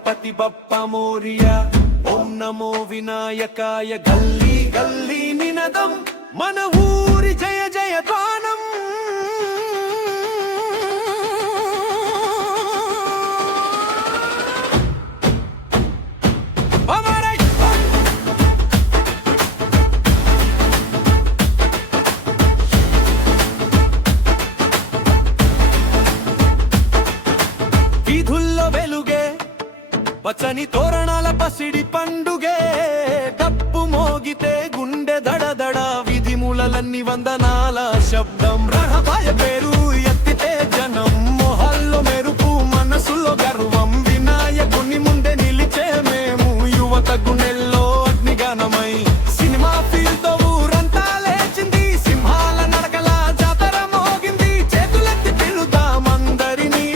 గణపతి బప్ప మోరియా. ఓం నమో వినాయకాయ గల్లీ గల్లీ నినదం మన ఊరి జయ జయగానం. వీధుల్లో వెలుగే పచ్చని తోరణాల పసిడి పండుగే. డప్పు మోగితే గుండె దడదడ విధిములన్నీ వందనాల శబ్దం. రణభయ పేరు ఎత్తితే జనం మొహల్లో మెరుపు మనసులో గర్వం. వినాయకుని ముందే నిలిచే మేము యువత గుండెల్లో అగ్నిగానమై. సినిమా ఫీల్ తో ఊరంతా లేచింది, సింహాల నడకల జాతర మోగింది. చేతులెత్తి పిలుదామందరినీ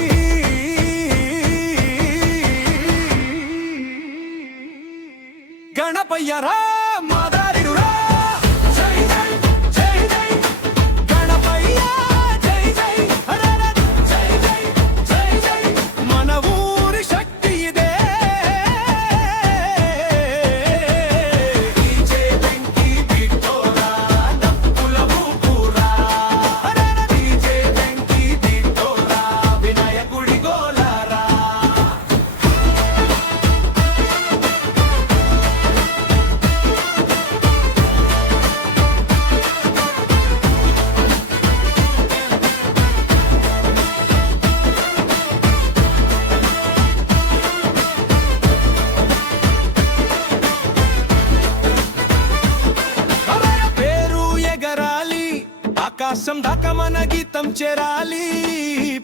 గణపయ్యరా మాదారిరురా. జై జై జై జై గణపయ్య జై జై హరర జై జై జై జై మన ఊరి శక్తి ఇదే. డీజే వెంకీ బిట్టోరా డప్పుల ఊపురా. హరర డీజే వెంకీ బిట్టోరా వినాయకుడి గోలారా. పేరు ఎగరాలి ఆకాశం దాకా మన గీతం చేరాలి.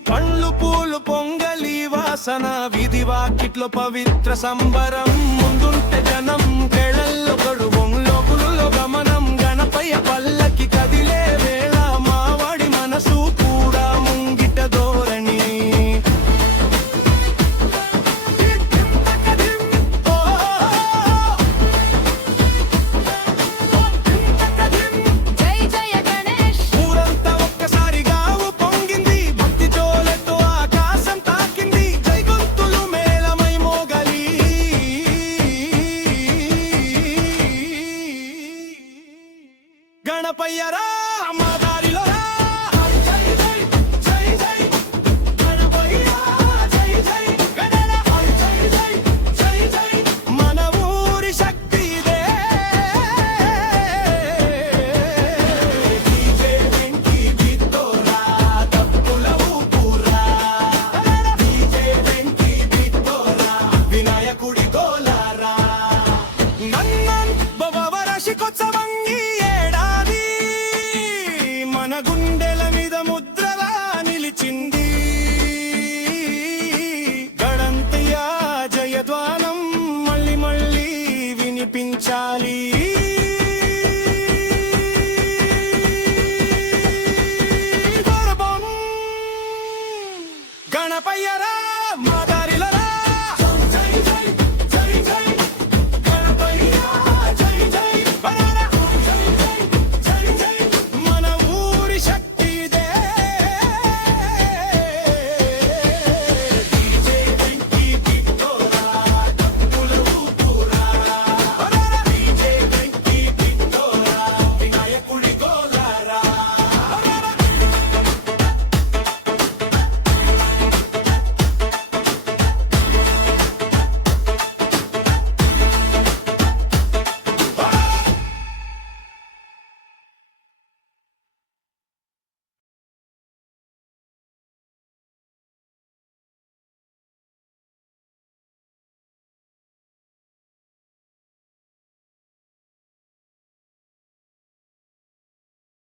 పండ్లు పూలు పొంగలి వాసన వీధి వాకిట్లో పవిత్ర సంబరం. ముందుంటే జనం కేళల్లో గడువం లోకులలో గమనం. గణపయ్య పల్లకి కదిలే వేళ మావాడి మనసు కూడా ముంగిట ధోరణి. జై జయ గణేష్ ఊరంతా ఒక్కసారిగా పొంగింది, భక్తి జోలెతో ఆకాశం తాకింది. జై గొంతులు మేళమై మోగలి. గణపయ్యరా మా దారిలో రా. జై జై జై జై గణపయ్య జై జై గణన జై జై జై జై మన ఊరి శక్తి ఇదే. డీజే వెంకీ బిట్టోరా డప్పుల ఊపురా. డీజే వెంకీ బిట్టోరా వినాయకుడి గోలారా. నన్నన్ బవవరాశికొత్సవంగి ఏడాది మన గుండెల మీద ముద్రలా నిలిచింది. గణంతయ్య జయధ్వానం మళ్ళీ మళ్ళీ వినిపించాలి. గణపయ్యరా